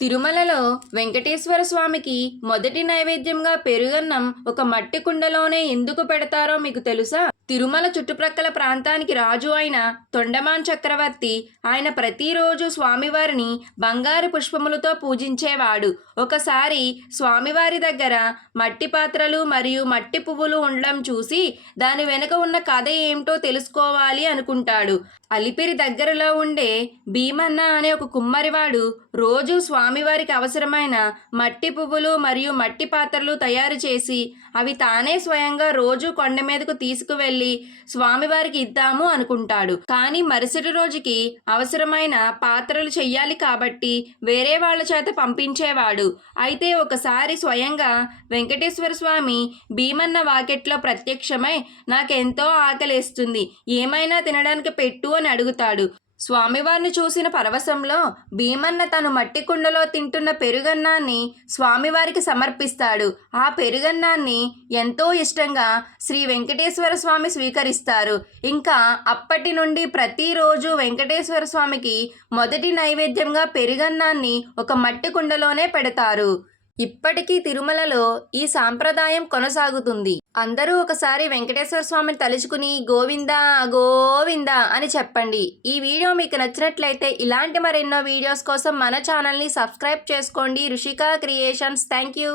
తిరుమలలో వెంకటేశ్వర స్వామికి మొదటి నైవేద్యంగా పెరుగన్నం ఒక మట్టి కుండలోనే ఎందుకు పెడతారో మీకు తెలుసా? తిరుమల చుట్టుప్రక్కల ప్రాంతానికి రాజు అయిన తొండమాన్ చక్రవర్తి ఆయన ప్రతిరోజు స్వామివారిని బంగారు పుష్పములతో పూజించేవాడు. ఒకసారి స్వామివారి దగ్గర మట్టి పాత్రలు మరియు మట్టి పువ్వులు ఉండడం చూసి దాని వెనుక ఉన్న కథ ఏమిటో తెలుసుకోవాలి అనుకుంటాడు. అలిపిరి దగ్గరలో ఉండే భీమన్న అనే ఒక కుమ్మరివాడు రోజు స్వామివారికి అవసరమైన మట్టి పువ్వులు మరియు మట్టి పాత్రలు తయారు చేసి అవి తానే స్వయంగా రోజు కొండ మీదకు తీసుకువెళ్ళి స్వామివారికి ఇద్దాము అనుకుంటాడు. కానీ మరుసటి రోజుకి అవసరమైన పాత్రలు చెయ్యాలి కాబట్టి వేరే వాళ్ళ చేత పంపించేవాడు. అయితే ఒకసారి స్వయంగా వెంకటేశ్వర స్వామి భీమన్న వాకెట్లో ప్రత్యక్షమై నాకెంతో ఆకలేస్తుంది. ఏమైనా తినడానికి పెట్టు అని అడుగుతాడు. స్వామివారిని చూసిన పరవశంలో భీమన్న తను మట్టి కుండలో తింటున్న పెరుగన్నాన్ని స్వామివారికి సమర్పిస్తాడు. ఆ పెరుగన్నాన్ని ఎంతో ఇష్టంగా శ్రీ వెంకటేశ్వర స్వామి స్వీకరిస్తారు. ఇంకా అప్పటి నుండి ప్రతిరోజు వెంకటేశ్వర స్వామికి మొదటి నైవేద్యంగా పెరుగన్నాన్ని ఒక మట్టి కుండలోనే పెడతారు. ఇప్పటికీ తిరుమలలో ఈ సాంప్రదాయం కొనసాగుతుంది. అందరూ ఒకసారి వెంకటేశ్వర స్వామిని తలుచుకుని గోవిందా గోవిందా అని చెప్పండి. ఈ వీడియో మీకు నచ్చినట్లయితే ఇలాంటి మరెన్నో వీడియోస్ కోసం మన ఛానల్ని సబ్స్క్రైబ్ చేసుకోండి. రుషికా క్రియేషన్స్. Thank you.